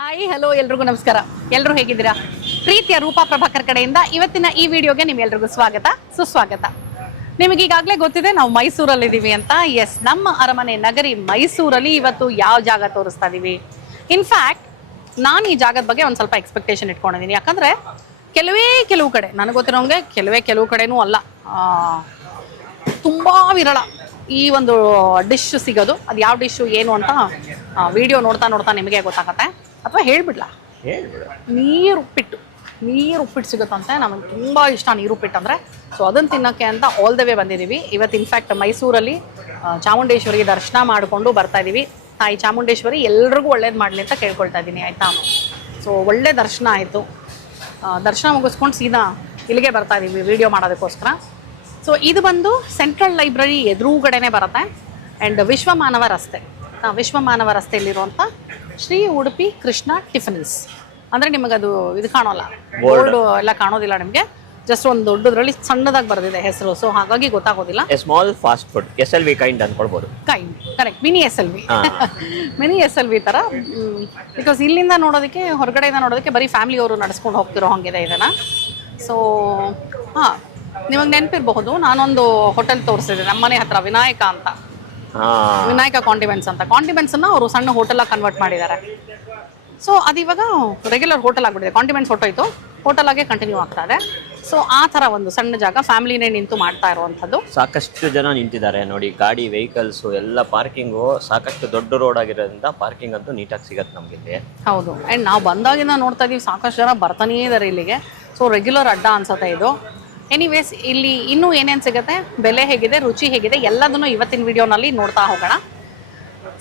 Hi hello ಎಲ್ರಿಗೂ ನಮಸ್ಕಾರ. ಎಲ್ಲರೂ ಹೇಗಿದ್ದೀರಾ? ಪ್ರೀತಿಯ ರೂಪಾ ಪ್ರಭಾಕರ್ ಕಡೆಯಿಂದ ಇವತ್ತಿನ ಈ ವಿಡಿಯೋಗೆ ನಿಮ್ಗೆಲ್ರಿಗೂ ಸ್ವಾಗತ ಸುಸ್ವಾಗತ. ನಿಮಗೆ ಈಗಾಗಲೇ ಗೊತ್ತಿದೆ ನಾವು ಮೈಸೂರಲ್ಲಿ ಇದ್ದೀವಿ ಅಂತ. ಎಸ್, ನಮ್ಮ ಅರಮನೆ ನಗರಿ ಮೈಸೂರಲ್ಲಿ ಇವತ್ತು ಯಾವ ಜಾಗ ತೋರಿಸ್ತಾ ಇದೀವಿ. ಇನ್ಫ್ಯಾಕ್ಟ್ ನಾನು ಈ ಜಾಗದ ಬಗ್ಗೆ ಒಂದು ಸ್ವಲ್ಪ ಎಕ್ಸ್ಪೆಕ್ಟೇಷನ್ ಇಟ್ಕೊಂಡಿದ್ದೀನಿ. ಯಾಕಂದರೆ ಕೆಲವು ಕಡೆ ನನಗೆ ಗೊತ್ತಿರೋಂಗೆ ಕೆಲವು ಕಡೆನೂ ಅಲ್ಲ, ತುಂಬ ವಿರಳ ಈ ಒಂದು ಡಿಶ್ ಸಿಗೋದು. ಅದು ಯಾವ ಡಿಶ್ಶು ಏನು ಅಂತ ವಿಡಿಯೋ ನೋಡ್ತಾ ನಿಮಗೆ ಗೊತ್ತಾಗತ್ತೆ. ಅಥವಾ ಹೇಳ್ಬಿಡ್ಲಾ, ನೀರುಪ್ಪಿಟ್ಟು ಸಿಗುತ್ತಂತೆ. ನಮಗೆ ತುಂಬ ಇಷ್ಟ ನೀರುಪ್ಪಿಟ್ಟು ಅಂದರೆ. ಸೊ ಅದನ್ನು ತಿನ್ನೋಕ್ಕೆ ಅಂತ ಆಲ್ ದ ವೇ ಬಂದಿದ್ದೀವಿ ಇವತ್ತು. ಇನ್ಫ್ಯಾಕ್ಟ್ ಮೈಸೂರಲ್ಲಿ ಚಾಮುಂಡೇಶ್ವರಿ ದರ್ಶನ ಮಾಡಿಕೊಂಡು ಬರ್ತಾ ಇದ್ದೀವಿ. ತಾಯಿ ಚಾಮುಂಡೇಶ್ವರಿ ಎಲ್ರಿಗೂ ಒಳ್ಳೇದು ಮಾಡಲಿ ಅಂತ ಕೇಳ್ಕೊಳ್ತಾ ಇದ್ದೀನಿ, ಆಯಿತಾ. ಸೊ ಒಳ್ಳೆ ದರ್ಶನ ಆಯಿತು. ದರ್ಶನ ಮುಗಿಸ್ಕೊಂಡು ಸೀದಾ ಇಲ್ಲಿಗೆ ಬರ್ತಾ ಇದ್ದೀವಿ ವಿಡಿಯೋ ಮಾಡೋದಕ್ಕೋಸ್ಕರ. ಸೊ ಇದು ಬಂದು ಸೆಂಟ್ರಲ್ ಲೈಬ್ರರಿ ಎದುರುಗಡೆನೇ ಬರುತ್ತೆ. ಆ್ಯಂಡ್ ವಿಶ್ವಮಾನವ ರಸ್ತೆಯಲ್ಲಿರುವಂಥ ಶ್ರೀ ಉಡುಪಿ ಕೃಷ್ಣ ಟಿಫನೀಸ್. ಅಂದರೆ ನಿಮಗದು ಇದು ಕಾಣೋಲ್ಲ, ಬೋರ್ಡು ಎಲ್ಲ ಕಾಣೋದಿಲ್ಲ ನಿಮಗೆ. ಜಸ್ಟ್ ಒಂದು ದೊಡ್ಡದ್ರಲ್ಲಿ ಸಣ್ಣದಾಗಿ ಬರೆದಿದೆ ಹೆಸರು. ಸೊ ಹಾಗಾಗಿ ಗೊತ್ತಾಗೋದಿಲ್ಲ. Small fast food SLV kind ಅನ್ಕೊಳ್ಬೋದು. ಕರೆಕ್ಟ್, ಮಿನಿ SLV ಥರ. ಬಿಕಾಸ್ ಇಲ್ಲಿಂದ ನೋಡೋದಕ್ಕೆ, ಹೊರಗಡೆಯಿಂದ ನೋಡೋದಕ್ಕೆ ಬರೀ ಫ್ಯಾಮಿಲಿ ಅವರು ನಡೆಸ್ಕೊಂಡು ಹೋಗ್ತಿರೋ ಹಂಗಿದೆ ಇದನ್ನು. ಸೊ ಹಾಂ, ನಿಮಗೆ ನೆನಪಿರಬಹುದು, ನಾನೊಂದು ಹೋಟೆಲ್ ತೋರಿಸಿದೆ ನಮ್ಮನೆ ಹತ್ರ, ವಿನಾಯಕ ಅಂತ. ವಿನಾಯಕ ಕಾಂಟಿಮೆಂಟ್ಸ್ ಅಂತ. ಕಾಂಟಿಮೆಂಟ್ಸನ್ನು ಅವರು ಸಣ್ಣ ಹೋಟೆಲಾಗಿ ಕನ್ವರ್ಟ್ ಮಾಡಿದ್ದಾರೆ. ಸೊ ಅದು ಇವಾಗ ರೆಗ್ಯುಲರ್ ಹೋಟೆಲ್ ಆಗಿಬಿಟ್ಟಿದೆ. ಕಾಂಟಿಮೆಂಟ್ಸ್ ಹೊಟ್ಟೋಯ್ತು, ಹೋಟೆಲ್ ಆಗೇ ಕಂಟಿನ್ಯೂ ಆಗ್ತಾ ಇದೆ. ಸೊ ಆ ಥರ ಒಂದು ಸಣ್ಣ ಜಾಗ, ಫ್ಯಾಮಿಲಿನೇ ನಿಂತು ಮಾಡ್ತಾ ಇರುವಂಥದ್ದು. ಸಾಕಷ್ಟು ಜನ ನಿಂತಿದ್ದಾರೆ ನೋಡಿ. ಗಾಡಿ, ವೆಹಿಕಲ್ಸ್ ಎಲ್ಲ ಪಾರ್ಕಿಂಗು ಸಾಕಷ್ಟು ದೊಡ್ಡ ರೋಡ್ ಆಗಿರೋದ್ರಿಂದ ಪಾರ್ಕಿಂಗ್ ಅಂತೂ ನೀಟಾಗಿ ಸಿಗತ್ತೆ ನಮಗೆ. ಹೌದು. ಆ್ಯಂಡ್ ನಾವು ಬಂದಾಗಿಂದ ನೋಡ್ತಾ ಇದೀವಿ ಸಾಕಷ್ಟು ಜನ ಬರ್ತಾನೇ ಇದ್ದಾರೆ ಇಲ್ಲಿಗೆ. ಸೊ ರೆಗ್ಯುಲರ್ ಅಡ್ಡ ಅನ್ಸುತ್ತೆ ಇದು. ಎನಿವೇಸ್, ಇಲ್ಲಿ ಇನ್ನೂ ಏನೇನು ಸಿಗುತ್ತೆ, ಬೆಲೆ ಹೇಗಿದೆ, ರುಚಿ ಹೇಗಿದೆ, ಎಲ್ಲದನ್ನು ಇವತ್ತಿನ ವಿಡಿಯೋನಲ್ಲಿ ನೋಡ್ತಾ ಹೋಗೋಣ.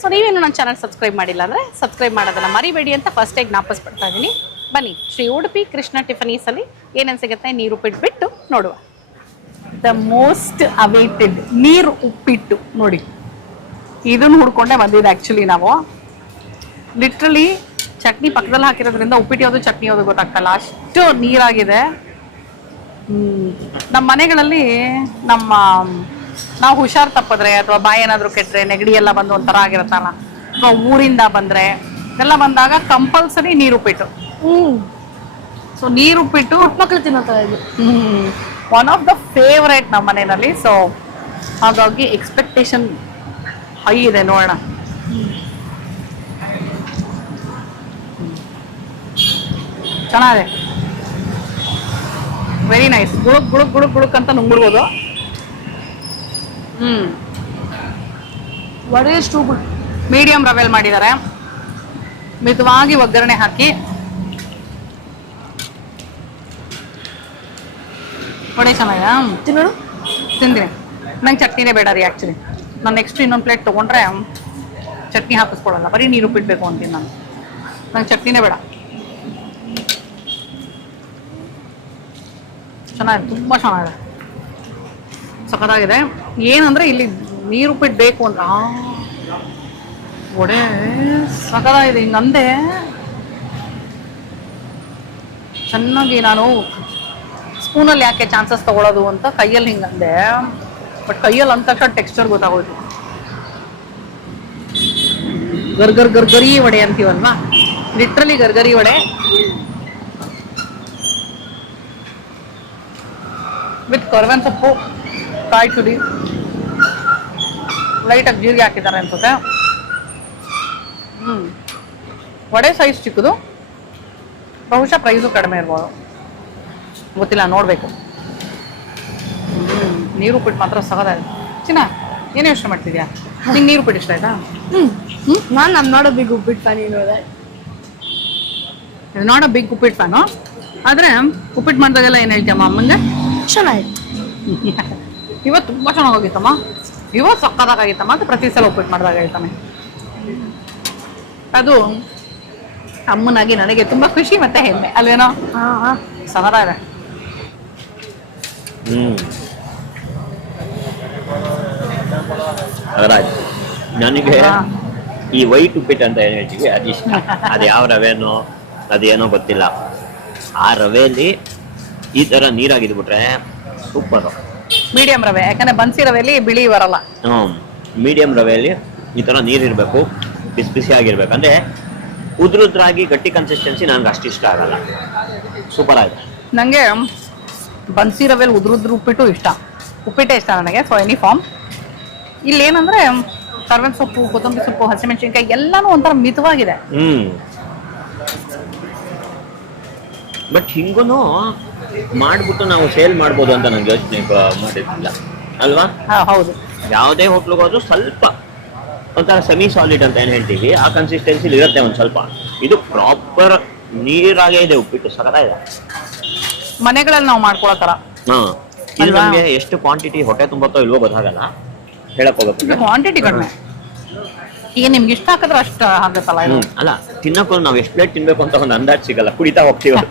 ಸೊ ನೀವೇನು ನನ್ನ ಚಾನಲ್ ಸಬ್ಸ್ಕ್ರೈಬ್ ಮಾಡಿಲ್ಲ ಅಂದರೆ ಸಬ್ಸ್ಕ್ರೈಬ್ ಮಾಡೋದನ್ನು ಮರಿಬೇಡಿ ಅಂತ ಫಸ್ಟಾಗಿ ಜ್ಞಾಪಿಸ್ಬಿಡ್ತಾ ಇದ್ದೀನಿ. ಬನ್ನಿ, ಶ್ರೀ ಉಡುಪಿ ಕೃಷ್ಣ ಟಿಫನೀಸಲ್ಲಿ ಏನೇನು ಸಿಗುತ್ತೆ ನೀರುಪ್ಪಿಟ್ಟು ಬಿಟ್ಟು ನೋಡುವ. ದ ಮೋಸ್ಟ್ ಅವೈಟೆಡ್ ನೀರು ಉಪ್ಪಿಟ್ಟು ನೋಡಿ. ಇದನ್ನು ಹುಡ್ಕೊಂಡೆ ಬಂದಿದ್ದು ಆ್ಯಕ್ಚುಲಿ ನಾವು. ಲಿಟ್ರಲಿ ಚಟ್ನಿ ಪಕ್ಕದಲ್ಲಿ ಹಾಕಿರೋದ್ರಿಂದ ಉಪ್ಪಿಟ್ಟು ಯಾವುದು ಚಟ್ನಿ ಯಾವುದು ಗೊತ್ತಾಗ್ತಲ್ಲ, ಅಷ್ಟು ನೀರಾಗಿದೆ. ನಮ್ಮ ಮನೆಗಳಲ್ಲಿ ನಾವು ಹುಷಾರು ತಪ್ಪಿದ್ರೆ ಅಥವಾ ಬಾಯಿ ಏನಾದರೂ ಕೆಟ್ಟರೆ, ನೆಗಡಿ ಎಲ್ಲ ಬಂದು ಒಂಥರ ಆಗಿರುತ್ತಲ್ಲ, ಅಥವಾ ಊರಿಂದ ಬಂದರೆ ಇದೆಲ್ಲ ಬಂದಾಗ ಕಂಪಲ್ಸರಿ ನೀರುಪ್ಪಿಟ್ಟು. ಸೊ ನೀರುಪ್ಪಿಟ್ಟು ಮಕ್ಕಳು ತಿನ್ನೋತರ ಇದು ಒನ್ ಆಫ್ ದ ಫೇವ್ರೇಟ್ ನಮ್ಮ ಮನೆಯಲ್ಲಿ. ಸೊ ಹಾಗಾಗಿ ಎಕ್ಸ್ಪೆಕ್ಟೇಷನ್ ಹೈ ಇದೆ, ನೋಡೋಣ. ಚೆನ್ನಾಗಿದೆ, ವೆರಿ ನೈಸ್. ಗುಳುಕ್ ಅಂತ ನುಂಗ್ಬಿಡ್ಬೋದು. ವಡೆ ಎಷ್ಟು ಮೀಡಿಯಂ ರವೆಲ್ ಮಾಡಿದ್ದಾರೆ. ಮಿತವಾಗಿ ಒಗ್ಗರಣೆ ಹಾಕಿ ವಡೆ ಚೆನ್ನಾಗಿದೆ. ತಿನ್ನೋಣ, ತಿಂತೀನಿ. ನಂಗೆ ಚಟ್ನಿನೇ ಬೇಡ ರೀ ಆ್ಯಕ್ಚುಲಿ. ನಾನು ನೆಕ್ಸ್ಟ್ ಇನ್ನೊಂದು ಪ್ಲೇಟ್ ತೊಗೊಂಡ್ರೆ ಚಟ್ನಿ ಹಾಕಿಸ್ಕೊಳ್ಳಲ್ಲ, ಬರೀ ನೀರು ಉಪ್ಪಿಡ್ಬೇಕು ಅಂತೀನಿ ನಾನು. ನಂಗೆ ಚಟ್ನಿನೇ ಬೇಡ. ಚೆನ್ನಾಗಿದೆ, ತುಂಬ ಚೆನ್ನಾಗಿದೆ, ಸಖತ್ತಾಗಿದೆ. ಏನಂದರೆ ಇಲ್ಲಿ ನೀರುಪ್ಪಿಟ್ಟು ಬೇಕು ಅಂತ ವಡೆ ಸಖತ್ತಾಗಿದೆ. ಹಿಂಗಂದೆ ಚೆನ್ನಾಗಿ ನಾನು ಸ್ಪೂನಲ್ಲಿ ಯಾಕೆ ಚಾನ್ಸಸ್ ತೊಗೊಳೋದು ಅಂತ ಕೈಯಲ್ಲಿ ಹಿಂಗಂದೆ. ಬಟ್ ಕೈಯಲ್ಲಿ ಅಂದ ತಕ್ಷಣ ಟೆಕ್ಸ್ಚರ್ ಗೊತ್ತಾಗೋಯ್ತು. ಗರ್ಗರಿ ವಡೆ ಅಂತೀವಲ್ವಾ, ಲಿಟ್ರಲಿ ಗರ್ಗರಿ ವಡೆ ವಿತ್ ಕರ್ಬೇವಿನ ಸೊಪ್ಪು, ಕಾಯಿ ತುರಿ, ಲೈಟಾಗಿ ಜೀರಿಗೆ ಹಾಕಿದ್ದಾರೆ ಅನ್ಸುತ್ತೆ. ವಡೆ ಸೈಜ್ ಚಿಕ್ಕದು, ಬಹುಶಃ ಪ್ರೈಸು ಕಡಿಮೆ ಇರ್ಬೋದು, ಗೊತ್ತಿಲ್ಲ, ನೋಡಬೇಕು. ನೀರುಪ್ಪಿಟ್ಟು ಮಾತ್ರ ಸಗದಾಗಿದೆ. ಚಿನ್ನ, ಏನು ಯೋಚನೆ ಮಾಡ್ತಿದ್ಯಾ? ನಿಂಗೆ ನೀರುಪ್ಪಿಟ್ಟು ಇಷ್ಟ ಆಯ್ತಾ? ನಾನು not a big uppittu fan. Not a big uppittu fan, ಆದರೆ ಉಪ್ಪಿಟ್ಟು ಮಾಡಿದಾಗೆಲ್ಲ ಏನು ಹೇಳ್ತೀಯಮ್ಮ ಅಮ್ಮಂಗೆ? ಚೆನ್ನಾಗಿತ್ತು. ಇವತ್ತು ತುಂಬ ಚೆನ್ನಾಗೋಗಿತ್ತಮ್ಮ, ಇವತ್ತು ಸಕ್ಕದಾಗಿತ್ತಮ್ಮ ಅಂತ ಪ್ರತಿ ಸಲ ಉಪ್ಪಿಟ್ಟು ಮಾಡಿದಾಗ ಹೇಳ್ತಾನೆ. ಅದು ಅಮ್ಮನಾಗಿ ನನಗೆ ತುಂಬ ಖುಷಿ ಮತ್ತೆ ಹೆಮ್ಮೆ ಅಲ್ವೇನೋ. ಸಗದ ಇದೆ. ನನಗೆ ಈ ವೈಟ್ ಉಪ್ಪಿಟ್ಟು ಅಂತ ಏನು ಹೇಳ್ತೀವಿ ಅದು ಇಷ್ಟ. ಅದು ಯಾವ ರವೆನೋ ಅದೇನೋ ಗೊತ್ತಿಲ್ಲ. ಆ ರವೆಯಲ್ಲಿ ಈ ತರ ನೀರಾಗಿದ್ಬಿಟ್ರೆ ಸೂಪರ್. ಮೀಡಿಯಂ ರವೆ, ಯಾಕಂದ್ರೆ ಬನ್ಸಿ ರವೆಯಲ್ಲಿ ಬಿಳಿ ಬರಲ್ಲ. ಮೀಡಿಯಂ ರವೆಯಲ್ಲಿ ಈ ತರ ನೀರಿರ್ಬೇಕು, ಬಿಸಿ ಬಿಸಿ ಆಗಿರ್ಬೇಕು. ಅಂದ್ರೆ ಉದ್ರುದ್ರಾಗಿ ಗಟ್ಟಿ ಕನ್ಸಿಸ್ಟೆನ್ಸಿ ನನಗೆ ಅಷ್ಟು ಇಷ್ಟ ಆಗಲ್ಲ. ಸೂಪರ್ ಆಗಿದೆ. ನನಗೆ ಬನ್ಸಿ ರವೆಯಲ್ಲಿ ಉದ್ರುದ್ರ ಉಪ್ಪಿಟ್ಟು ಇಷ್ಟ. ಉಪ್ಪಿಟ್ಟೇ ಇಷ್ಟ ನನಗೆ. ಸೊ ಎನಿ ಫಾರ್ಮ್ ಇಲ್ಲಿ ಏನಂದ್ರೆ ಕರ್ಬೇವಿನ ಸೊಪ್ಪು, ಕೊತ್ತಂಬರಿ ಸೊಪ್ಪು, ಹಸಿಮೆಣಸಿನ್ಕಾಯಿ ಎಲ್ಲಾನು ಒಂಥರ ಮಿತವಾಗಿದೆ. ಬಟ್ ಹಿಂಗೂ ಮಾಡ್ಬಿಟ್ಟು ನಾವು ಸೇಲ್ ಮಾಡ್ಬೋದು ಅಂತ ನಂಗೆ ಯೋಚನೆ ಮಾಡಿರ್ಲಿಲ್ಲ ಅಲ್ವಾ? ಹೌದು. ಯಾವುದೇ ಹೋಟ್ಲಿಗೆ ಹೋದ್ರು ಸ್ವಲ್ಪ ಒಂಥರ ಸೆಮಿ ಸಾಲಿಡ್ ಅಂತ ಏನ್ ಹೇಳ್ತೀವಿ ಆ ಕನ್ಸಿಸ್ಟೆನ್ಸಿ ಇರುತ್ತೆ ಒಂದ್ ಸ್ವಲ್ಪ. ಇದು ಪ್ರಾಪರ್ ನೀರಾಗೇ ಇದೆ ಉಪ್ಪಿಟ್ಟು, ಸಖತ್ತಾಗಿದೆ. ಮನೆಗಳಲ್ಲಿ ನಾವು ಮಾಡ್ಕೊಳ್ಳೋ ತರ. ಇದು ನಮ್ಗೆ ಎಷ್ಟು ಕ್ವಾಂಟಿಟಿ ಹೊಟ್ಟೆ ತುಂಬತ್ತೋ ಇಲ್ವೋ ಗೊತ್ತಾಗಲ್ಲ, ಹೇಳಕ್ ಹೋಗುತ್ತೆ. ಕ್ವಾಂಟಿಟಿ ಕಡಿಮೆ. ಈಗ ನಿಮ್ಗೆ ಇಷ್ಟ ಹಾಕಿದ್ರೆ ಅಷ್ಟು ಆಗುತ್ತಲ್ಲ ಇದು. ಅಲ್ಲ, ತಿನ್ನಕ್ಕೂ ನಾವು ಎಷ್ಟು ಪ್ಲೇಟ್ ತಿನ್ಬೇಕು ಅಂತ ಒಂದು ಅಂದಾಜ್ ಸಿಗಲ್ಲ, ಕುಡಿತಾ ಹೋಗ್ತೀವಿ.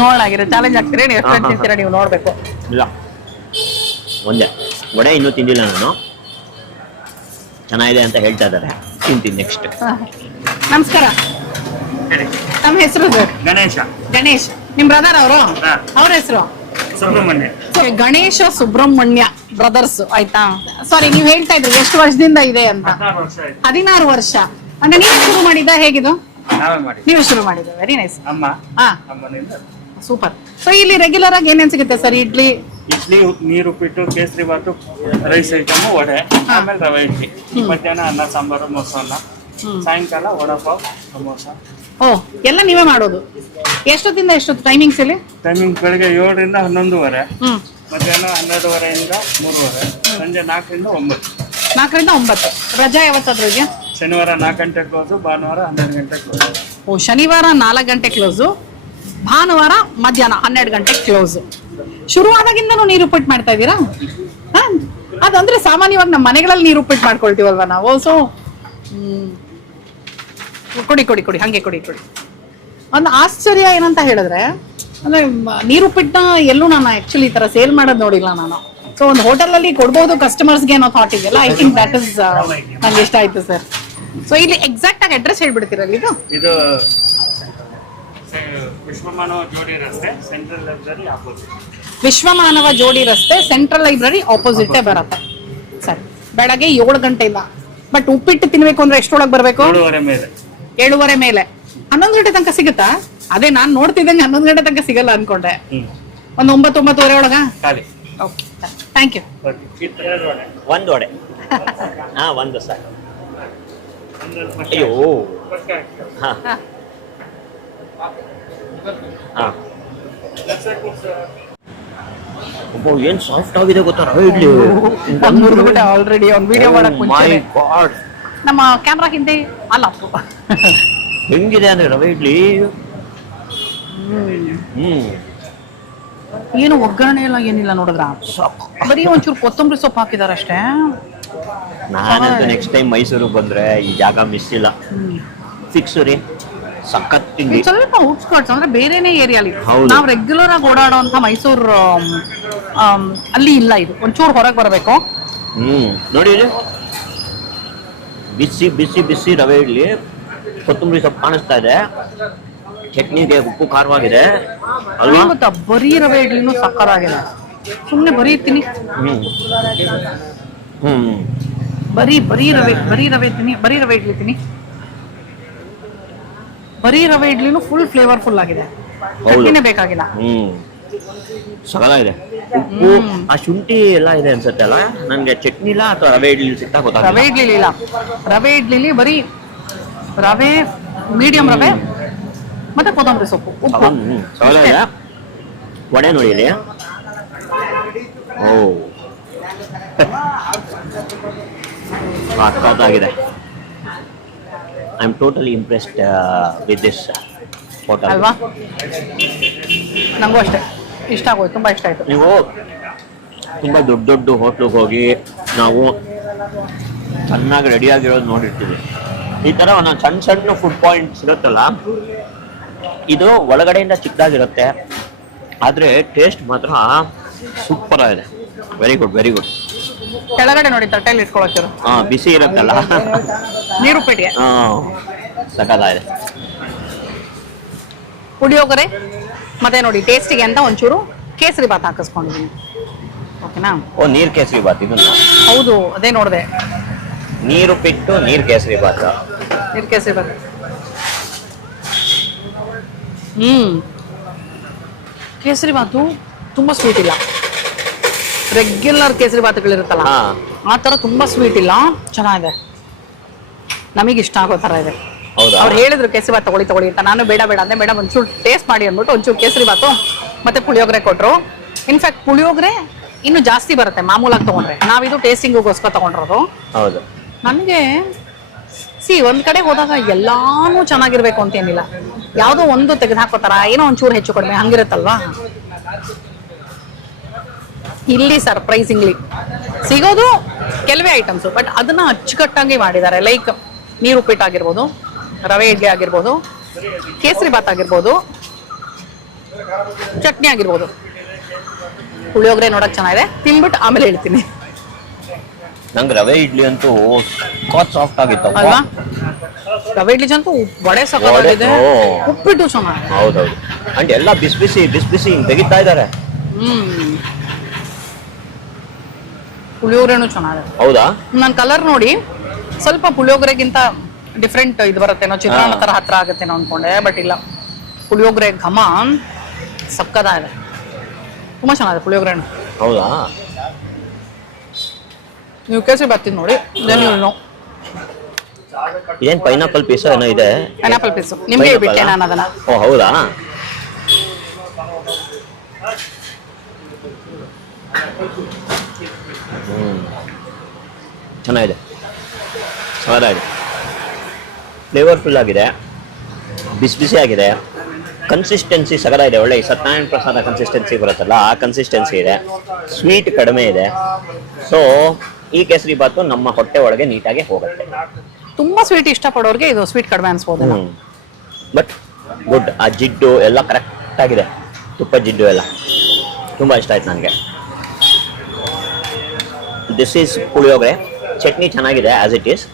ನೋಡಾಗಿರೋ ಚಾಲೆಂಜ್ ಆಗ್ತೀರಿ, ನೀವು ಎಷ್ಟು ತಿಂತೀರಾ ನೀವು ನೋಡ್ಬೇಕು. ಇಲ್ಲ, ಒಂದೇ ವಡೆ ಇನ್ನೂ ತಿಂದಿಲ್ಲ ನಾನು, ಚೆನ್ನಾಗಿದೆ ಅಂತ ಹೇಳ್ತಾ ಇದ್ದಾರೆ, ತಿಂತೀನಿ ನೆಕ್ಸ್ಟ್. ನಮಸ್ಕಾರ, ತಮ್ಮ ಹೆಸರು? ಗಣೇಶ್. ನಿಮ್ ಬ್ರದರ್ ಅವರು? ಅವ್ರ ಹೆಸರು ಸುಬ್ರಹ್ಮಣ್ಯ. ಗಣೇಶ ಸುಬ್ರಹ್ಮಣ್ಯ ಬ್ರದರ್ಸ್. ಆಯ್ತಾ? ಸಾರಿ, ನೀವ್ ಹೇಳ್ತಾ ಇದ್ರಿ ಎಷ್ಟು ವರ್ಷದಿಂದ ಇದೆ ಅಂತ. 16 ವರ್ಷ. ಅಂದ್ರೆ ನೀವು ಶುರು ಮಾಡಿದ್ದ? ಹೇಗಿದು? ನೀವು ಶುರು ಮಾಡಿದ? Very nice. ಸೂಪರ್. ಸೊ ಇಲ್ಲಿ ರೆಗ್ಯುಲರ್ ಆಗಿ ಏನೇನ್ ಸಿಗುತ್ತೆ ಸರ್? ಇಡ್ಲಿ, ನೀರು ಉಪ್ಪಿಟ್ಟು, ಕೇಸರಿ ಬಾತು, ರೈಸ್ ಐಟಮ್, ವಡೆ, ಆಮೇಲೆ ರವೆ ಇಡ್ಲಿ. ಮಧ್ಯಾಹ್ನ ಅನ್ನ ಸಾಂಬಾರು, ಮೊಸರನ್ನ, ಸಾಯಂಕಾಲ ವಡಾಪಾವ್, ಸಮೋಸ. ಓ, ಎಲ್ಲ ನೀವೇ ಮಾಡೋದು? ಎಷ್ಟೊತ್ತಿಂದ ಎಷ್ಟೊತ್ತು ಟೈಮಿಂಗ್ಸ್ ಇಲ್ಲಿ? ಟೈಮಿಂಗ್ ಬೆಳಿಗ್ಗೆ 7ರಿಂದ 11:30, ಮಧ್ಯಾಹ್ನ 12:30ಯಿಂದ 3:30, ಸಂಜೆ 4ರಿಂದ 9. 4ರಿಂದ 9. ರಜಾ ಯಾವತ್ತಾದ್ರೂ ಇದೆಯಾ? ಶನಿವಾರ 4 ಗಂಟೆ ಕ್ಲೋಸು, ಭಾನುವಾರ 12 ಗಂಟೆ ಕ್ಲೋಸು. ಓ, ಶನಿವಾರ 4 ಗಂಟೆ ಕ್ಲೋಸು, ಭಾನುವಾರ ಮಧ್ಯಾಹ್ನ 12 ಗಂಟೆ ಕ್ಲೋಸು. ಶುರುವಾದಾಗಿಂದನೂ ನೀರು ಉಪ್ಪಿಟ್ಟು ಮಾಡ್ತಾ ಇದ್ದೀರಾ? ಅದಂದ್ರೆ ಸಾಮಾನ್ಯವಾಗಿ ನಮ್ಮ ಮನೆಗಳಲ್ಲಿ ನೀರು ಉಪ್ಪಿಟ್ಟು ಮಾಡ್ಕೊಳ್ತೀವಲ್ವಾ ನಾವು. ಸೊ ಕೊಡಿ ಹಂಗೆ ಕೊಡಿ. ಒಂದು ಆಶ್ಚರ್ಯ ಏನಂತ ಹೇಳಿದ್ರೆ, ಅಂದ್ರೆ ನೀರು ಉಪ್ಪಿಟ್ಟನ್ನ ಎಲ್ಲೂ ನಾನು ಆಕ್ಚುಲಿ ಈ ತರ ಸೇಲ್ ಮಾಡೋದು ನೋಡಿಲ್ಲ ನಾನು. ಸೊ ಒಂದು ಹೋಟೆಲ್ ಅಲ್ಲಿ ಕೊಡ್ಬೋದು ಕಸ್ಟಮರ್ಸ್ಗೆ ಅನ್ನೋ ಥಾಟ್ ಇದೆಯಲ್ಲ, ಐ ಥಿಂಕ್ ದಟ್ ಇಸ್ ನಂಗೆ ಇಷ್ಟ ಆಯ್ತು ಸರ್. ಸೊ ಇಲ್ಲಿ ಎಕ್ಸಾಕ್ಟ್ ಆಗಿ ಅಡ್ರೆಸ್ ಹೇಳ್ಬಿಡ್ತೀರಲ್ಲ? ಇದು ವಿಶ್ವಮಾನವ ಜೋಡಿ ರಸ್ತೆ, ಸೆಂಟ್ರಲ್ ಲೈಬ್ರರಿ ಆಪೋಸಿಟ್. ವಿಶ್ವಮಾನವ ಜೋಡಿ ರಸ್ತೆ, ಸೆಂಟ್ರಲ್ ಲೈಬ್ರರಿ ಆಪೋಸಿಟ್ ಬರುತ್ತೆ. ಸರಿ, ಬೆಳಗ್ಗೆ 7 ಗಂಟೆಯಿಂದ. ಬಟ್ ಉಪ್ಪಿಟ್ಟು ತಿನ್ಬೇಕು ಅಂದ್ರೆ ಎಷ್ಟೊಳಗೆ ಬರ್ಬೇಕು? 7:30 ಮೇಲೆ. 11 ಗಂಟೆ ತನಕ ಸಿಗುತ್ತಾ? ಅದೇ ನಾನು ನೋಡ್ತಿದ್ದಂಗೆ 11 ಗಂಟೆ ತನಕ ಸಿಗಲ್ಲ ಅನ್ಕೊಂಡೆ. ಒಂದು 9-9:30 ಒಳಗ? Okay, thank you. ಒಂದು ವಡೆ. ಒಂದು ಸರ್. ಅಯ್ಯೋ, ಏನ್ ಸಾಫ್ಟ್ ಆಗಿದೆ ಗೊತ್ತಾ ರವೆ ಇಡ್ಲಿ. ಆಲ್ರೆಡಿ ಒಂದು ವಿಡಿಯೋ ಮಾಡಕ್ ಮುಂಚೆ ನಮ್ಮ ಕ್ಯಾಮ್ರಾ ಹಿಂದೆ ಅಲ್ಲ ಹೆಂಗಿದೆ ಅಂದ್ರೆ ರವೆ ಇಡ್ಲಿ. ಏನು ಒಗ್ಗರಣೆ ಎಲ್ಲ ಏನಿಲ್ಲ ನೋಡಿದ್ರ, ಬರೀ ಒಂಚೂರು ಕೊತ್ತಂಬರಿ ಸೊಪ್ಪು ಹಾಕಿದಾರೆ ಅಷ್ಟೇ. ನಾನಂತೂ ನೆಕ್ಸ್ಟ್ ಟೈಮ್ ಮೈಸೂರಿಗೆ ಬಂದ್ರೆ ಈ ಜಾಗ ಮಿಸ್ ಇಲ್ಲ, ಫಿಕ್ಸ್ ರೀ. ಸಖತ್ ತಿಂಡಿ. ಸ್ವಲ್ಪ ಔಟ್ಸ್ಕರ್ಟ್ಸ್ ಅಂದ್ರೆ ಬೇರೆನೇ ಏರಿಯಾಲಿ. ನಾವು ರೆಗ್ಯುಲರ್ ಆಗಿ ಓಡಾಡುವಂತ ಮೈಸೂರು ಅಲ್ಲಿ ಇಲ್ಲ, ಇದು ಒಂಚೂರು ಹೊರಗೆ ಬರಬೇಕು. ನೋಡಿ ಬಿಸಿ ಬಿಸಿ ಬಿಸಿ ರವೆ ಇಡ್ಲಿ, ಕೊತ್ತಂಬರಿ ಸೊಪ್ಪು ಕಾಣಿಸ್ತಾ ಇದೆ, ಚಟ್ನಿಗೆ ಉಪ್ಪು ಖಾರವಾಗಿದೆ ಅಲ್ವಾ? ಗೊತ್ತಾ, ಬರೀ ರವೆ ಇಡ್ಲಿನೂ ಸಕ್ಕತ್ತಾಗಿದೆ. ಸುಮ್ಮನೆ ಬರೀ ತಿನ್ನಿ, ಬರೀ ರವೆ ತಿನ್ನಿ, ಬರೀ ರವೆ ಇಡ್ಲಿ ತಿನ್ನಿ. ಬರೀ ರವೆ ಇಡ್ಲಿನೂ ಫುಲ್ ಫ್ಲೇವರ್ಫುಲ್ ಆಗಿದೆ, ಚಟ್ನಿನೇ ಬೇಕಾಗಿಲ್ಲ. ಸಗಲಾಗಿದೆ. ಉಪ್ಪು, ಆ ಶುಂಠಿ ಎಲ್ಲ ಇದೆ ಅನ್ಸುತ್ತೆ ಅಲ್ಲ. ನನ್ಗೆ ಚಟ್ನಿ ಇಲ್ಲ ಅಥವಾ ರವೆ ಇಡ್ಲಿ ಸಿಗ್ತಾ ಗೊತ್ತಾಗ. ರವೆ ಇಡ್ಲಿ ಇಲ್ಲ, ರವೆ ಇಡ್ಲಿಲಿ ಬರೀ ರವೆ, ಮೀಡಿಯಂ ರವೆ ಮತ್ತೆ ಕೊತ್ತಂಬರಿ ಸೊಪ್ಪು, ಉಪ್ಪು. ಸಗಲಾಗಿದೆ. ವಡೆ ನೋಡಿ ಇಲ್ಲಿ. ಓ, ಸಖತ್ತಾಗಿದೆ. I am totally impressed with this hotel ಅಲ್ವಾ? ನಂಗೂ ಅಷ್ಟೇ ಇಷ್ಟ ಆಗೋಯ್ತು, ತುಂಬಾ ಇಷ್ಟ ಆಯ್ತು. ನೀವು ತುಂಬಾ ದೊಡ್ಡ ದೊಡ್ಡ ಹೋಟ್ಲಿಗೆ ಹೋಗಿ ನಾವು ಚೆನ್ನಾಗಿ ರೆಡಿಯಾಗಿರೋದು ನೋಡಿರ್ತೀವಿ. ಈ ತರ ಒಂದೊಂದು ಸಣ್ಣ ಸಣ್ಣ ಫುಡ್ ಪಾಯಿಂಟ್ಸ್ ಇರುತ್ತಲ್ಲ, ಇದು ಒಳಗಡೆಯಿಂದ ಚಿಕ್ಕದಾಗಿರುತ್ತೆ, ಆದ್ರೆ ಟೇಸ್ಟ್ ಮಾತ್ರ ಸೂಪರ್ ಆಗಿದೆ. Very good, very good. ಕೆಳಗಡೆ ನೋಡಿ ತಟ್ಟೆಯಲ್ಲಿ ಇಟ್ಕೊಳಕ್ಕಿರು. ಬಿಸಿ ಇರುತ್ತಲ್ಲ ನೀರು ಪೆಟ್ಟಿಗೆ, ಸಖತ್ತಾಗಿದೆ. ಪುಳಿಯೋಗರೆ ಮತ್ತೆ ನೋಡಿ ಟೇಸ್ಟಿಗೆ ಅಂತ ಒಂಚೂರು ಕೇಸರಿ ಬಾತ್ ಹಾಕಿಸ್ಕೊಂಡಿದ್ದೀನಿ. ಓಕೆನಾ? ಓ, ನೀರ್ ಕೇಸರಿ ಬಾತ್ ಇದನ್ನ? ಹೌದು, ಅದೇ ನೋಡಿದೆ. ನೀರು ಬಿಟ್ಟು ನೀರ್ ಕೇಸರಿ ಬಾತ್. ಇದು ಕೇಸರಿ ಬಾತ್. ಕೇಸರಿ ಬಾತು ತುಂಬ ಸ್ವೀಟ್ ಇಲ್ಲ. ರೆಗ್ಯುಲರ್ ಕೇಸರಿ ಬಾತುಗಳಿರುತ್ತಲ್ಲ ಹಾ ಆ ಥರ ತುಂಬ ಸ್ವೀಟ್ ಇಲ್ಲ, ಚೆನ್ನಾಗಿದೆ, ನಮಗೆ ಇಷ್ಟ ಆಗೋ ಥರ ಇದೆ. ಹೌದಾ ಅವ್ರು ಹೇಳಿದ್ರು ಕೇಸರಿ ಬಾತ್ ತಗೊಳ್ಳಿ ಅಂತ, ನಾನು ಬೇಡ ಅಂದೆ. ಮೇಡಮ್ ಒಂಚೂರು ಟೇಸ್ಟ್ ಮಾಡಿ ಅಂದ್ಬಿಟ್ಟು ಒಂಚೂರು ಕೇಸರಿ ಬಾತು ಮತ್ತೆ ಪುಳಿಯೋಗರೆ ಕೊಟ್ಟರು. ಇನ್ಫ್ಯಾಕ್ಟ್ ಪುಳಿಯೋಗರೆ ಇನ್ನು ಜಾಸ್ತಿ ಬರುತ್ತೆ ಮಾಮೂಲಾಗಿ ತೊಗೊಂಡ್ರೆ, ನಾವಿದು ಟೇಸ್ಟಿಂಗೋಸ್ಕರ ತೊಗೊಂಡಿರೋದು. ಹೌದು. ನನಗೆ ಒಂದ್ ಕಡೆ ಹೋದಾಗ ಎಲ್ಲಾನು ಚೆನ್ನಾಗಿರ್ಬೇಕು ಅಂತೇನಿಲ್ಲ, ಯಾವುದೋ ಒಂದು ತೆಗೆದು ಹಾಕೋತಾರ, ಏನೋ ಒಂಚೂರು ಹೆಚ್ಚು ಕಡಿಮೆ ಹಂಗಿರುತ್ತಲ್ವಾ. ಇಲ್ಲಿ ಸರ್ಪ್ರೈಸಿಂಗ್ಲಿ ಸಿಗೋದು ಕೆಲವೇ ಐಟಮ್ಸು, ಬಟ್ ಅದನ್ನ ಅಚ್ಚುಕಟ್ಟಾಗಿ ಮಾಡಿದ್ದಾರೆ. ಲೈಕ್ ನೀರು ಉಪ್ಪಿಟ್ಟು ಆಗಿರ್ಬೋದು, ರವೆ ಇಡ್ಲಿ ಆಗಿರ್ಬೋದು, ಕೇಸರಿ ಬಾತ್ ಆಗಿರ್ಬೋದು, ಚಟ್ನಿ ಆಗಿರ್ಬೋದು, ಪುಳಿಯೋಗರೆ ನೋಡಕ್ ಚೆನ್ನಾಗಿದೆ. ತಿನ್ಬಿಟ್ಟು ಆಮೇಲೆ ಹೇಳ್ತೀನಿ. ನಂಗೆ ರವೆ ಇಡ್ಲಿ ಅಂತೂ ಸಾಫ್ಟ್ ಆಗಿತ್ತು ಅಲ್ವಾ? ರವೆ ಇಡ್ಲಿ ಅಂತೂ ವಡೆ ಸಕ್ಕತ್ತಾಗಿದೆ, ಓ. ಉಪ್ಪಿಟ್ಟು ಚೆನ್ನಾಗಿದೆ. ಹೌದೌದು. ಅಂಡ್ ಎಲ್ಲ ಬಿಸಿ ಬಿಸಿ ಹಿಂಗ್ ತೆಗಿತಾ ಇದ್ದಾರೆ. ಪುಳಿಯೋಗರೆನೂ ಚೆನ್ನಾಗಿದೆ. ಹೌದಾ? ನನ್ನ ಕಲರ್ ನೋಡಿ ಸ್ವಲ್ಪ ಪುಳಿಯೋಗರೆಗಿಂತ ಡಿಫ್ರೆಂಟ್ ಇದು ಬರುತ್ತೇನೋ, ಚಿತ್ರಾನ್ನ ತರ ಹತ್ರ ಆಗುತ್ತೇನೋ ಅನ್ಕೊಂಡೆ, ಬಟ್ ಇಲ್ಲ, ಪುಳಿಯೋಗರೆ ಘಮ ಸಕ್ಕದಾಗಿದೆ, ತುಂಬಾ ಚೆನ್ನಾಗಿದೆ ಪುಳಿಯೋಗರೆನು. ಹೌದಾ? ನೀವು ಕೇಸರಿ ಬಾತ್ ನೋಡಿ, ಏನ್ ಪೈನಾಪಲ್ ಪೀಸ್ ಏನೋ ಇದೆ. ಪೈನಾಪಲ್ ಪೀಸು ನಿಮ್ಗೆ ಬಿಟ್ಟೆ ನಾನು ಅದನ್ನ. ಓ ಹೌದಾ? ಚೆನ್ನಾಗಿದೆ, ಚೆನ್ನಾಗಿದೆ, ಫ್ಲೇವರ್ಫುಲ್ ಆಗಿದೆ, ಬಿಸಿ ಆಗಿದೆ, ಕನ್ಸಿಸ್ಟೆನ್ಸಿ ಸಗದಾಗಿದೆ. ಒಳ್ಳೆ ಸತ್ಯನಾರಾಯಣ ಪ್ರಸಾದ ಕನ್ಸಿಸ್ಟೆನ್ಸಿ ಬರುತ್ತಲ್ಲ ಆ ಕನ್ಸಿಸ್ಟೆನ್ಸಿ ಇದೆ, ಸ್ವೀಟ್ ಕಡಿಮೆ ಇದೆ. ಸೊ ಈ ಕೇಸರಿ ಬಾತು ನಮ್ಮ ಹೊಟ್ಟೆ ಒಳಗೆ ನೀಟಾಗಿ ಹೋಗುತ್ತೆ. ತುಂಬಾ ಸ್ವೀಟ್ ಇಷ್ಟಪಡೋರಿಗೆ ಇದು ಸ್ವೀಟ್ ಕಡಿಮೆ ಅನ್ಸ್ಬೋದು. But good. ಆ ಜಿಡ್ಡು ಎಲ್ಲ ಕರೆಕ್ಟ್ ಆಗಿದೆ, ತುಪ್ಪ ಜಿಡ್ಡು ಎಲ್ಲ ತುಂಬ ಇಷ್ಟ ಆಯ್ತು ನನಗೆ. This is puliyogare. ಚಟ್ನಿ ಚೆನ್ನಾಗಿದೆ ಆಸ್ ಇಟ್ ಈಸ್.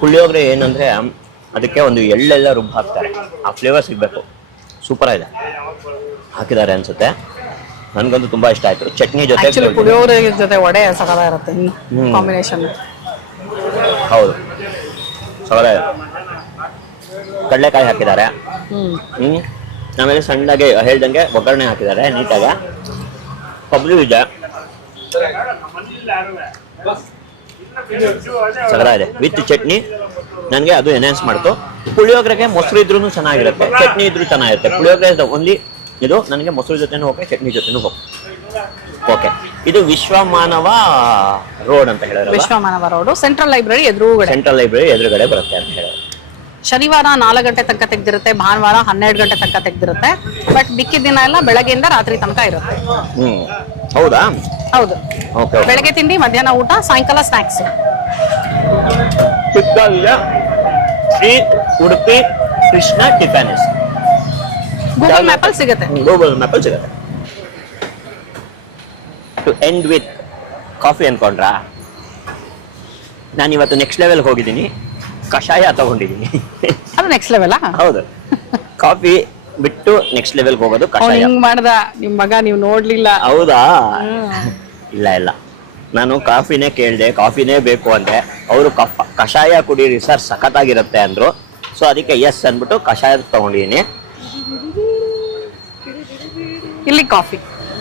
ಪುಳಿಯೋಗರೆ ಏನಂದ್ರೆ ಅದಕ್ಕೆ ಒಂದು ಎಳ್ಳೆಲ್ಲ ರುಬ್ಬ ಹಾಕ್ತಾರೆ, ಆ ಫ್ಲೇವರ್ ಸಿಗಬೇಕು. ಸೂಪರ್ ಆಗಿದೆ, ಹಾಕಿದ್ದಾರೆ ಅನ್ಸುತ್ತೆ. ನನಗಂತೂ ತುಂಬಾ ಇಷ್ಟ ಆಯ್ತು. ಚಟ್ನಿ ಜೊತೆ ಪುಳಿಯೋಗರೆ ಜೊತೆ ವಡೆ ಸಕಲ ಇರುತ್ತೆ ಕಾಂಬಿನೇಷನ್. ಹೌದು, ಸಕಲ. ಕಡಲೆಕಾಯಿ ಹಾಕಿದ್ದಾರೆ, ಆಮೇಲೆ ಸಣ್ಣದಾಗಿ ಹೇಳ್ದಂಗೆ ಒಗ್ಗರಣೆ ಹಾಕಿದ್ದಾರೆ ನೀಟಾಗಿ. ಕೊಬ್ಬರಿ ಇದೆ, ಸಗರ ಇದೆ ವಿತ್ ಚಟ್ನಿ. ನನಗೆ ಅದು ಎನ್ಹಾನ್ಸ್ ಮಾಡ್ತು. ಪುಳಿಯೋಗರೆಗೆ ಮೊಸರು ಇದ್ರೂ ಚೆನ್ನಾಗಿರುತ್ತೆ, ಚಟ್ನಿ ಇದ್ರೂ ಚೆನ್ನಾಗಿರುತ್ತೆ. ಪುಳಿಯೋಗರೆ ಓನ್ಲಿ ಇದು ನನಗೆ ಮೊಸರು ಜೊತೆನೂ ಓಕೆ, ಚಟ್ನಿ ಜೊತೆನೂ ಓಕೆ. ಇದು ವಿಶ್ವಮಾನವ ರೋಡ್ ಅಂತ ಹೇಳಿದ್ರೆ, ವಿಶ್ವಮಾನವ ರೋಡ್ ಸೆಂಟ್ರಲ್ ಲೈಬ್ರರಿ ಎದುರುಗಡೆ, ಸೆಂಟ್ರಲ್ ಲೈಬ್ರರಿ ಎದುರುಗಡೆ ಬರುತ್ತೆ ಅಂತ ಹೇಳಿದ್ರೆ. ಶನಿವಾರ 4 ಗಂಟೆ ತನಕ ತೆಗ್ದಿರುತ್ತೆ, ಭಾನುವಾರ 12 ಗಂಟೆ ತನಕ ತೆಗ್ದಿರುತ್ತೆ. ಬಟ್ ಮಿಕ್ಕಿದ ದಿನ ಎಲ್ಲ ಬೆಳಗ್ಗೆಯಿಂದ ರಾತ್ರಿ ತನಕ ಇರುತ್ತೆ. ಹೌದಾ? ಹೌದು. ಓಕೆ. ಬೆಳಗ್ಗೆ ತಿಂಡಿ, ಮಧ್ಯಾಹ್ನ ಊಟ, ಸಾಯಂಕಾಲ snacks. Shri Udupi Krishna Tiffanys Google ಮ್ಯಾಪಲ್ಲಿ ಸಿಗುತ್ತೆ. ಗೂಗಲ್ ಮ್ಯಾಪಲ್ಲಿ ಸಿಗುತ್ತೆ. ಟು ಎಂಡ್ ವಿತ್ ಕಾಫಿ ಅನ್ಕೊಂಡ್ರಾ? ನಾನು ಇವತ್ತು ನೆಕ್ಸ್ಟ್ ಲೆವೆಲ್ ಹೋಗಿದ್ದೀನಿ, ಕಷಾಯ ತಗೊಂಡಿದ್ದೀನಿ. ಅದು ನೆಕ್ಸ್ಟ್ ಲೆವೆಲಾ? ಹೌದು, ಕಾಫಿ ಬಿಟ್ಟು ನೆಕ್ಸ್ಟ್ ಲೆವೆಲ್ ಹೋಗೋದು ಕಷಾಯ. ಹಿಂಗ್ ಮಾಡ್ದ ನಿಮ್ ಮಗ, ನೀವು ನೋಡ್ಲಿಲ್ಲ. ಹೌದಾ? ಇಲ್ಲ, ನಾನು ಕಾಫಿನೇ ಕೇಳಿದೆ, ಕಾಫಿನೇ ಬೇಕು ಅಂದೆ. ಅವರು ಕಷಾಯ ಕುಡೀರಿ ಸರ್, ಸಖತ್ತಾಗಿರುತ್ತೆ ಅಂದ್ರು. ಸೊ ಅದಕ್ಕೆ ಎಸ್ ಅಂದ್ಬಿಟ್ಟು ಕಷಾಯ ತಗೊಂಡಿದ್ದೀನಿ. ಇಲ್ಲಿ ಕಾಫಿ,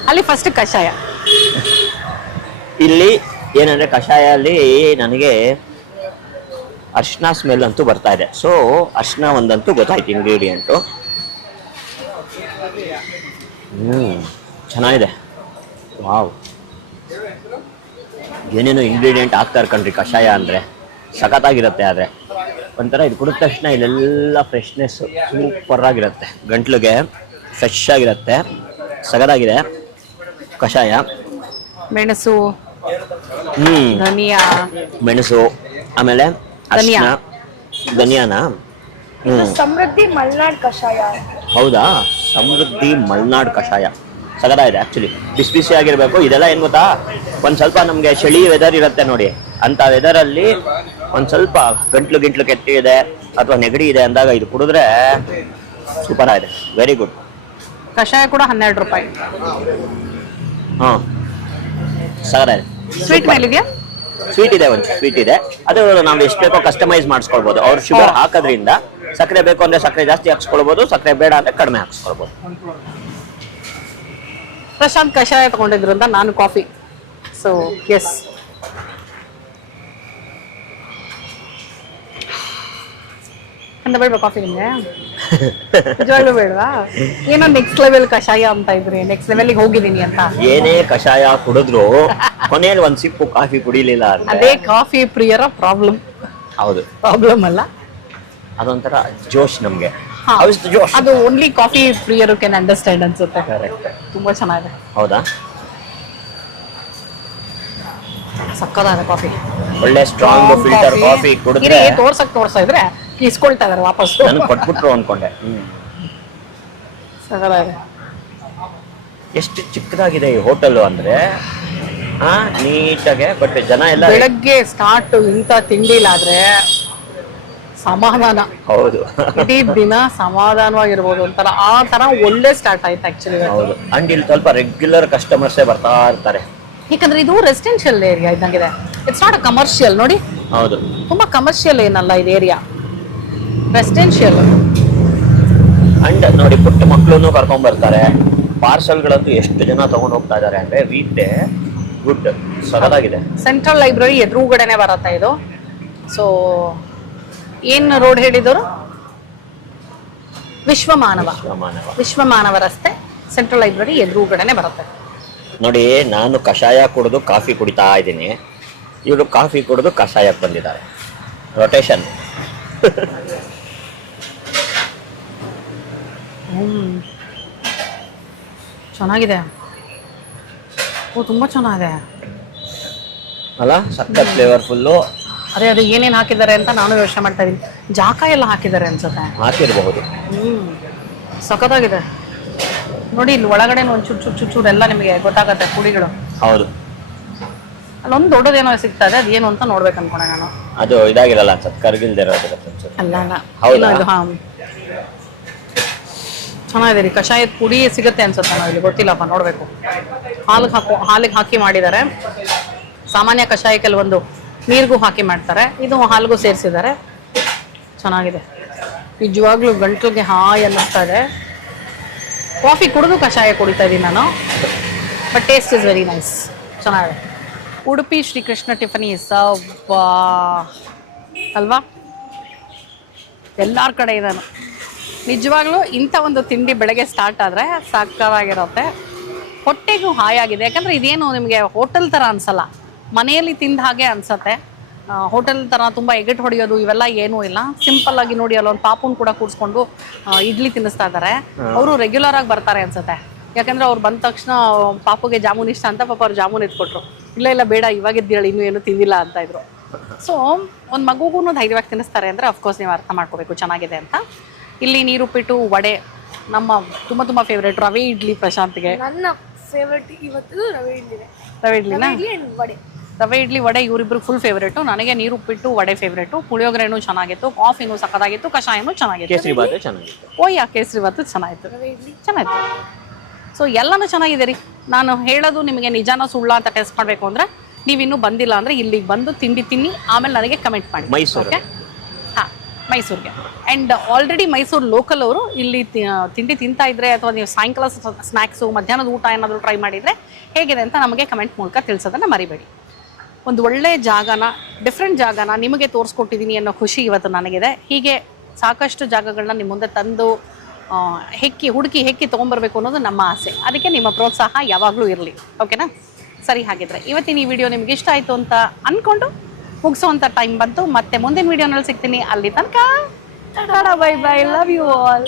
ಅಲ್ಲಿ ಫಸ್ಟ್ ಕಷಾಯ. ಇಲ್ಲಿ ಏನಂದ್ರೆ ಕಷಾಯ ಅಲ್ಲಿ ನನಗೆ ಅರ್ಶಿನ ಸ್ಮೆಲ್ ಅಂತೂ ಬರ್ತಾ ಇದೆ. ಸೊ ಅರ್ಶಿನ ಒಂದಂತೂ ಗೊತ್ತಾಯ್ತು ಇಂಗ್ರೀಡಿಯೆಂಟು. ಚೆನ್ನಾಗಿದೆ. ವಾವ್, ಏನೇನೋ ಇಂಗ್ರೀಡಿಯೆಂಟ್ ಹಾಕ್ತಾರೆ ಕಣ್ರಿ ಕಷಾಯ ಅಂದರೆ, ಸಖತ್ತಾಗಿರುತ್ತೆ. ಆದರೆ ಒಂಥರ ಇದು ಕುಡಿದ ತಕ್ಷಣ ಇಲ್ಲೆಲ್ಲ ಫ್ರೆಶ್ನೆಸ್ ಸೂಪರ್ ಆಗಿರುತ್ತೆ, ಗಂಟ್ಲಿಗೆ ಫ್ರೆಶ್ ಆಗಿರುತ್ತೆ, ಸಗದಾಗಿದೆ ಕಷಾಯ. ಮೆಣಸು, ಧನಿಯಾ, ಮೆಣಸು, ಆಮೇಲೆ ಅರ್ಶಿನ, ಧನಿಯಾನ. ಸಮೃದ್ಧಿ ಮಲ್ನಾಡ್ ಕಷಾಯ. ಹೌದಾ? ಸಮೃದ್ಧಿ ಮಲ್ನಾಡ್ ಕಷಾಯ ಸಗದ ಇದೆ ಆಕ್ಚುಲಿ. ಬಿಸಿ ಬಿಸಿ ಆಗಿರ್ಬೇಕು. ಇದೆಲ್ಲ ಏನ್ ಗೊತ್ತಾ, ಒಂದ್ ಸ್ವಲ್ಪ ನಮ್ಗೆ ಚಳಿ ವೆದರ್ ಇರುತ್ತೆ ನೋಡಿ, ಅಂತ ವೆದರಲ್ಲಿ ಒಂದ್ ಸ್ವಲ್ಪ ಗಂಟ್ಲು ಕೆಟ್ಟಿ ಇದೆ ಅಥವಾ ನೆಗಡಿ ಇದೆ ಅಂದಾಗ ಇದು ಕುಡಿದ್ರೆ ಸೂಪರ್ ಆಗಿದೆ. Very good. ಕಷಾಯ ಕೂಡ 12 ರೂಪಾಯಿ. ಹಾ, ಸಗದ ಇದೆ. ಸ್ವೀಟ್ ಮೇಲಿದೆಯಾ? ಸ್ವೀಟ್ ಇದೆ, ಒಂದು ಸ್ವೀಟ್ ಇದೆ. ಅದು ನಾವು ಎಷ್ಟು ಬೇಕೋ ಕಸ್ಟಮೈಸ್ ಮಾಡಿಸ್ಕೊಳ್ಬೋದು. ಅವ್ರು ಶುಗರ್ ಹಾಕೋದ್ರಿಂದ ಸಕ್ಕರೆ ಬೇಕು ಅಂದ್ರೆ ಸಕ್ಕರೆ ಜಾಸ್ತಿ ಹಾಕ್ಸ್ಕೊಳ್ಬೋದು, ಸಕ್ಕರೆ ಬೇಡ ಅಂದ್ರೆ ಕಡಿಮೆ ಹಾಕ್ಸ್ಕೊಳ್ಬೋದು. ಪ್ರಶಾಂತ್ ಕಷಾಯ ತಗೊಂಡಿದ್ರು ಅಂತ ನಾನು ಕಾಫಿ. ಸೊ ಎಸ್, ಅಂತ ಬೇಡವಾ ಕಾಫಿ ನಿಮಗೆ? ನಿಜವಾಗ್ಲೂ ಬೇಡವಾ? ಏನೋ ನೆಕ್ಸ್ಟ್ ಲೆವೆಲ್ ಕಷಾಯ ಅಂತ ಇದ್ರಿ, ನೆಕ್ಸ್ಟ್ ಲೆವೆಲ್ಗೆ ಹೋಗಿದ್ದೀನಿ ಅಂತ. ಏನೇ ಕಷಾಯ ಕುಡಿದ್ರು ಕೊನೆಯಲ್ಲಿ ಒಂದ್ ಸಿಪ್ಪು ಕಾಫಿ ಕುಡಿಲಿಲ್ಲ ಅಂದ್ರೆ ಅದೇ ಕಾಫಿ ಪ್ರಿಯರ ಪ್ರಾಬ್ಲಮ್. ಹೌದು, ಪ್ರಾಬ್ಲಮ್ ಅಲ್ಲ, ಅದೊಂಥರ ಜೋಶ್ ನಮ್ಗೆ. ಹಾ. How is the josh? ಅದು ಓನ್ಲಿ ಕಾಫಿ ಪ್ರಿಯರು ಕ್ಯಾನ್ ಅಂಡರ್ಸ್ಟ್ಯಾಂಡ್ ಅನ್ಸುತ್ತೆ. Correct. ತುಂಬಾ ಚೆನ್ನಾಗಿದೆ. ಹೌದಾ? ಸಕ್ಕದಾದ ಕಾಫಿ, ಒಳ್ಳೆ ಸ್ಟ್ರಾಂಗ್ ಫಿಲ್ಟರ್ ಕಾಫಿ ಕುಡಿದ್ರೆ ತೋರ್ಸ್ತಾ ಇದ್ರೆ ಇಸ್ಕೊಳ್ತಾ ಇದಾರೆ ವಾಪಸ್. ನಾನು ಕೊಟ್ಬಿಟ್ರು ಅನ್ಕೊಂಡೆ. ಸಕ್ಕದಾಗಿದೆ. ಎಷ್ಟು ಚಿಕ್ಕದಾಗಿದೆ ಈ ಹೋಟೆಲ್ ಅಂದ್ರೆ, ನೀಟಾಗೆ. ಬಟ್ ಜನ ಎಲ್ಲ ಬೆಳಗ್ಗೆ ಸ್ಟಾರ್ಟ್ ಇಂಥ ತಿಂಡಿಲಾದ್ರೆ ಸಮಾಧಾನ. ಹೌದು ಇಡೀ ದಿನ ಸಮಾಧಾನವಾಗಿರ್ಬೋದು ಒಂಥರ, ಆ ತರ ಒಳ್ಳೆ ಸ್ಟಾರ್ಟ್ ಆಯ್ತು ಆಕ್ಚುಲಿ. ಹೌದು. ಅಂಡ್ ಇಲ್ಲಿ ಸ್ವಲ್ಪ ರೆಗ್ಯುಲರ್ ಕಸ್ಟಮರ್ಸ್ ಬರ್ತಾ ಇರ್ತಾರೆ, ಯಾಕಂದ್ರೆ ಇದು ರೆಸಿಡೆನ್ಷಿಯಲ್ ಏರಿಯಾ ಇದ್ದಂಗಿದೆ. It's not a commercial. ನೋಡಿ, ಹೌದು, ತುಂಬಾ ಕಮರ್ಷಿಯಲ್ ಏನಲ್ಲ ಇದು ಏರಿಯಾ, ರೆಸಿಡೆನ್ಷಿಯಲ್. ಅಂಡ್ ನೋಡಿ ಪುಟ್ಟ ಮಕ್ಕಳನ್ನು ಕರ್ಕೊಂಡ್ ಬರ್ತಾರೆ. ಪಾರ್ಸಲ್ಗಳಂತೂ ಎಷ್ಟು ಜನ ತಗೊಂಡು ಹೋಗ್ತಾ ಇದಾರೆ ಅಂದ್ರೆ ವೀಕ್ ಡೇ ಗುಡ್ ಸಗದಾಗಿದೆ. ಸೆಂಟ್ರಲ್ ಲೈಬ್ರರಿ ಎದುರುಗಡೆನೆ ಬರುತ್ತೆ ಇದು. ಸೊ ಏನ್ ರೋಡ್ ಹೇಳಿದವರು? ವಿಶ್ವಮಾನವ ರಸ್ತೆ, ಸೆಂಟ್ರಲ್ ಲೈಬ್ರರಿ ಎದುರುಗಡೆನೆ ಬರುತ್ತೆ. ನೋಡಿ, ನಾನು ಕಷಾಯ ಕುಡಿದು ಕಾಫಿ ಕುಡಿತಾ ಇದ್ದೀನಿ, ಇವರು ಕಾಫಿ ಕುಡಿದು ಕಷಾಯಕ್ಕೆ ಬಂದಿದ್ದಾರೆ. ರೊಟೇಷನ್. ಚೆನ್ನಾಗಿದೆ. ಓ, ತುಂಬಾ ಚೆನ್ನಾಗಿದೆ ಅಲ್ಲ, ಸಖತ್ ಫ್ಲೇವರ್ಫುಲ್ಲು. ಅದೇ ಅದು ಏನೇನು ಹಾಕಿದ್ದಾರೆ ಅಂತ ನಾನು ಯೋಚನೆ ಮಾಡ್ತಾ ಇದ್ದೀನಿ. ಜಾಕ ಎಲ್ಲ ಹಾಕಿದ್ದಾರೆ ಅನ್ಸುತ್ತೆ. ಹಾಕಿರಬಹುದು. ಸಖತ್ತಾಗಿದೆ ನೋಡಿ. ಇಲ್ಲಿ ಒಳಗಡೆ ಒಂದು ಚೂರು ಎಲ್ಲ ನಿಮಗೆ ಗೊತ್ತಾಗತ್ತೆ ಪುಡಿಗಳು. ಹೌದು, ಅಲ್ಲೊಂದು ದೊಡ್ಡದೇನೋ ಸಿಗ್ತಾ ಇದೆ, ಅದೇನು ಅಂತ ನೋಡ್ಬೇಕು ಅನ್ಕೊಂಡೆ ನಾನು. ಅದು ಇದಾಗಿರಲ್ಲ ಅನ್ಸುತ್ತೆ, ಕರ್ಗಿಲ್ದಿರೋದು ಅಲ್ಲ. ಹೌದಾ? ಹಾ, ಚೆನ್ನಾಗಿದೆ ರೀ. ಕಷಾಯದ ಪುಡಿ ಸಿಗುತ್ತೆ ಅನ್ಸುತ್ತೆ, ನಾವು ಇಲ್ಲಿ ಗೊತ್ತಿಲ್ಲಪ್ಪ, ನೋಡ್ಬೇಕು. ಹಾಲಿಗೆ ಹಾಕಿ ಮಾಡಿದ್ದಾರೆ. ಸಾಮಾನ್ಯ ಕಷಾಯ ಕೆಲವೊಂದು ನೀರಿಗೂ ಹಾಕಿ ಮಾಡ್ತಾರೆ, ಇದು ಹಾಲಿಗೂ ಸೇರಿಸಿದ್ದಾರೆ. ಚೆನ್ನಾಗಿದೆ ನಿಜವಾಗ್ಲೂ. ಗಂಟ್ಲಿಗೆ ಹಾಯ್ ಅನ್ನಿಸ್ತಾ ಇದೆ. ಕಾಫಿ ಕುಡಿದು ಕಷಾಯ ಕುಡಿತಾ ಇದ್ದೀನಿ ನಾನು, but taste is very nice. ಚೆನ್ನಾಗಿದೆ. ಉಡುಪಿ ಶ್ರೀಕೃಷ್ಣ ಟಿಫನೀಸ್ ಅಲ್ವಾ? ಎಲ್ಲರ ಕಡೆ ಇದ್ದಾನು. ನಿಜವಾಗ್ಲೂ ಇಂಥ ಒಂದು ತಿಂಡಿ ಬೆಳಗ್ಗೆ ಸ್ಟಾರ್ಟ್ ಆದರೆ ಸಾಕಾಗಿರುತ್ತೆ, ಹೊಟ್ಟೆಗೂ ಹಾಯಾಗಿದೆ. ಯಾಕಂದರೆ ಇದೇನು ನಿಮಗೆ ಹೋಟೆಲ್ ಥರ ಅನ್ಸಲ್ಲ, ಮನೆಯಲ್ಲಿ ತಿಂದ ಹಾಗೆ ಅನ್ಸತ್ತೆ. ಹೋಟೆಲ್ ಥರ ತುಂಬ ಎಗೆಟ್ ಹೊಡೆಯೋದು ಇವೆಲ್ಲ ಏನೂ ಇಲ್ಲ. ಸಿಂಪಲ್ ಆಗಿ ನೋಡಿ, ಅಲ್ಲೊಂದು ಪಾಪುನ್ ಕೂಡ ಕೂರಿಸ್ಕೊಂಡು ಇಡ್ಲಿ ತಿನ್ನಿಸ್ತಾ ಇದ್ದಾರೆ. ಅವರು ರೆಗ್ಯುಲರ್ ಆಗಿ ಬರ್ತಾರೆ ಅನ್ಸುತ್ತೆ. ಯಾಕಂದರೆ ಅವ್ರು ಬಂದ ತಕ್ಷಣ ಪಾಪುಗೆ ಜಾಮೂನ್ ಇಷ್ಟ ಅಂತ ಪಾಪ ಅವ್ರು ಜಾಮೂನ್ ಎತ್ಕೊಟ್ರು. ಇಲ್ಲ ಬೇಡ, ಇವಾಗಿದ್ದೇಳಿ, ಇನ್ನೂ ಏನು ತಿಂದಿಲ್ಲ ಅಂತ ಇದ್ರು. ಸೊ ಒಂದು ಮಗುಗೂ ಧೈರ್ಯವಾಗಿ ತಿನ್ನಿಸ್ತಾರೆ ಅಂದರೆ ಅಫ್ಕೋರ್ಸ್ ನೀವು ಅರ್ಥ ಮಾಡ್ಕೋಬೇಕು ಚೆನ್ನಾಗಿದೆ ಅಂತ. ಇಲ್ಲಿ ನೀರುಪ್ಪಿಟ್ಟು, ವಡೆ ನಮ್ಮ ತುಂಬ ಫೇವ್ರೇಟ್. ರವೆ ಇಡ್ಲಿ ಪ್ರಶಾಂತ್ಗೆ. ನನ್ನ ಫೇವ್ರೇಟ್ ಇವತ್ತು ರವೆ ಇಡ್ಲಿನೇ. ರವೆ ಇಡ್ಲಿನ? ವಡೆ. ರವೆ ಇಡ್ಲಿ, ವಡೆ ಇವರಿಬ್ರು ಫುಲ್ ಫೇವ್ರೇಟು. ನನಗೆ ನೀರುಪ್ಪಿಟ್ಟು, ವಡೆ ಫೇವ್ರೇಟು. ಪುಳಿಯೋಗರೆನೂ ಚೆನ್ನಾಗಿತ್ತು, ಕಾಫಿನೂ ಸಕ್ಕತ್ತಾಗಿತ್ತು, ಕಷಾಯನೂ ಚೆನ್ನಾಗಿತ್ತು. ಕೇಸರಿ ಬಾತ್ ಚೆನ್ನಾಗಿತ್ತು. ಕೇಸರಿ ಬಾತ್ ಚೆನ್ನಾಗಿತ್ತು, ರವೆ ಇಡ್ಲಿ ಚೆನ್ನಾಗಿತ್ತು. ಸೊ ಎಲ್ಲನೂ ಚೆನ್ನಾಗಿದೆ ರೀ. ನಾನು ಹೇಳೋದು ನಿಮಗೆ ನಿಜಾನ ಸುಳ್ಳ ಅಂತ ಟೆಸ್ಟ್ ಮಾಡಬೇಕು ಅಂದರೆ ನೀವಿನ್ನೂ ಬಂದಿಲ್ಲ ಅಂದರೆ ಇಲ್ಲಿಗೆ ಬಂದು ತಿಂಡಿ ತಿನ್ನಿ, ಆಮೇಲೆ ನನಗೆ ಕಮೆಂಟ್ ಮಾಡಿ. ಮೈಸೂರು. ಓಕೆ, ಹಾಂ, ಮೈಸೂರಿಗೆ. ಆ್ಯಂಡ್ ಆಲ್ರೆಡಿ ಮೈಸೂರು ಲೋಕಲ್ ಅವರು ಇಲ್ಲಿ ತಿಂಡಿ ತಿಂತಾ ಇದ್ರೆ, ಅಥವಾ ನೀವು ಸಾಯಂಕಾಲ ಸ್ನ್ಯಾಕ್ಸು, ಮಧ್ಯಾಹ್ನದ ಊಟ ಏನಾದರೂ ಟ್ರೈ ಮಾಡಿದರೆ ಹೇಗಿದೆ ಅಂತ ನಮಗೆ ಕಮೆಂಟ್ ಮೂಲಕ ತಿಳಿಸೋದನ್ನು ಮರಿಬೇಡಿ. ಒಂದು ಒಳ್ಳೆ ಜಾಗನ, ಡಿಫ್ರೆಂಟ್ ಜಾಗನ ನಿಮಗೆ ತೋರಿಸ್ಕೊಟ್ಟಿದ್ದೀನಿ ಅನ್ನೋ ಖುಷಿ ಇವತ್ತು ನನಗಿದೆ. ಹೀಗೆ ಸಾಕಷ್ಟು ಜಾಗಗಳನ್ನ ನಿಮ್ಮ ಮುಂದೆ ತಂದು ಹುಡುಕಿ ತೊಗೊಂಬರ್ಬೇಕು ಅನ್ನೋದು ನಮ್ಮ ಆಸೆ. ಅದಕ್ಕೆ ನಿಮ್ಮ ಪ್ರೋತ್ಸಾಹ ಯಾವಾಗಲೂ ಇರಲಿ. ಓಕೆನಾ? ಸರಿ, ಹಾಗಿದ್ರೆ ಇವತ್ತಿನ ಈ ವಿಡಿಯೋ ನಿಮ್ಗೆ ಇಷ್ಟ ಆಯಿತು ಅಂತ ಅಂದ್ಕೊಂಡು ಮುಗಿಸೋವಂಥ ಟೈಮ್ ಬಂತು. ಮತ್ತೆ ಮುಂದಿನ ವಿಡಿಯೋನಲ್ಲಿ ಸಿಗ್ತೀನಿ. ಅಲ್ಲಿ ತನಕ bye bye, love you all.